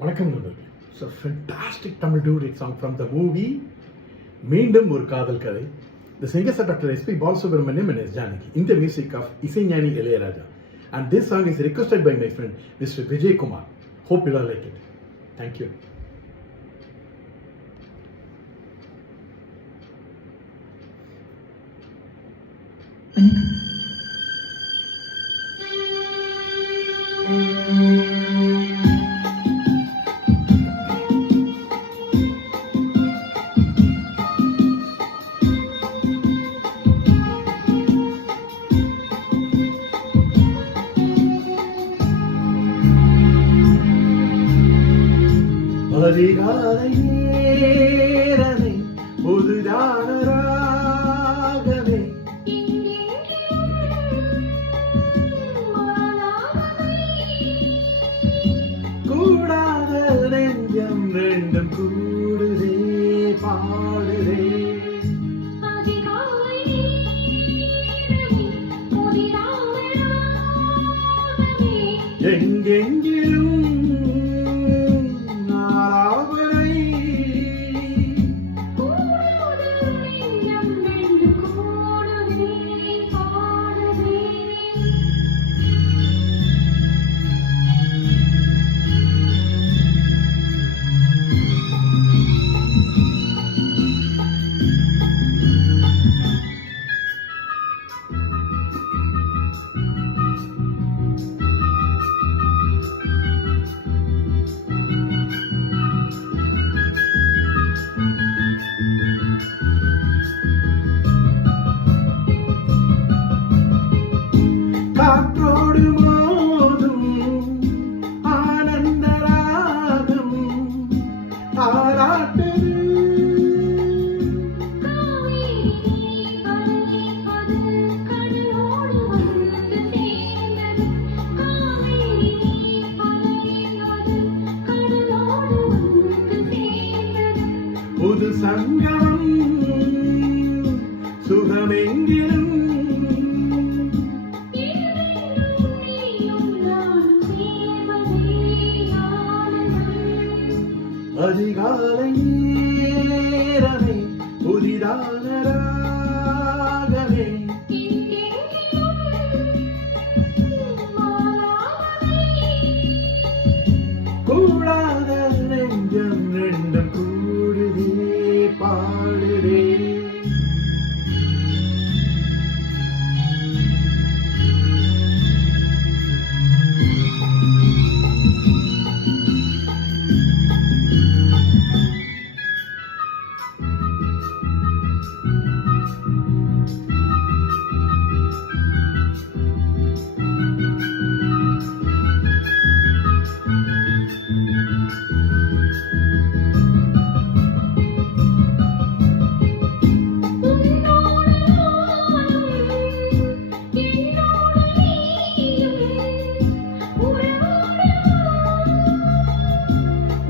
வணக்கம் நண்பர்களே. It's a fantastic Tamil duet song from the movie மீண்டும் ஒரு காதல் கதை. The singers are Dr. S.P. Balasubramaniam and S. Janaki in the music of Isaignani Ilayaraja. And this song is requested by my friend Mr. Vijay Kumar. Hope you all like it. Thank you. அதிகாலை நேரமே புதுதான ராகமே கூடாத நெஞ்சம் ரெண்டும் கூடுதே பாடுதே எங்கெங்கிலும் காற்றோடு மோதும் ஆனந்த ராகம் ஆராட்டு புது சங்கமம் சுகமெங்கிலும் அதிகாலை நேரமே புதிதான ராகமே கூடாத நெஞ்சம் ரெண்டும் கூடுதே பாடுதே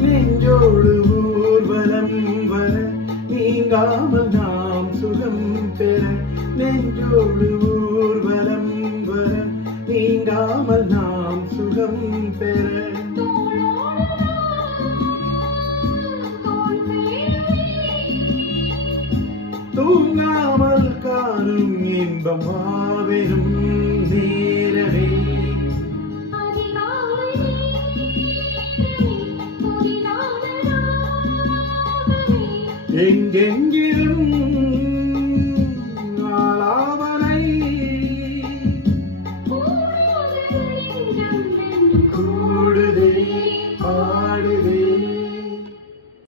நெஞ்சோடு ஊர்வலம் வர நீங்காமல் நாம் சுகம் பெற நெஞ்சோடு ஊர்வலம் வர நீங்காமல் நாம் சுகம் பெற தூங்காமல் காரும் இன்பமாவெனும் நேரவே எங்கெங்கிலும்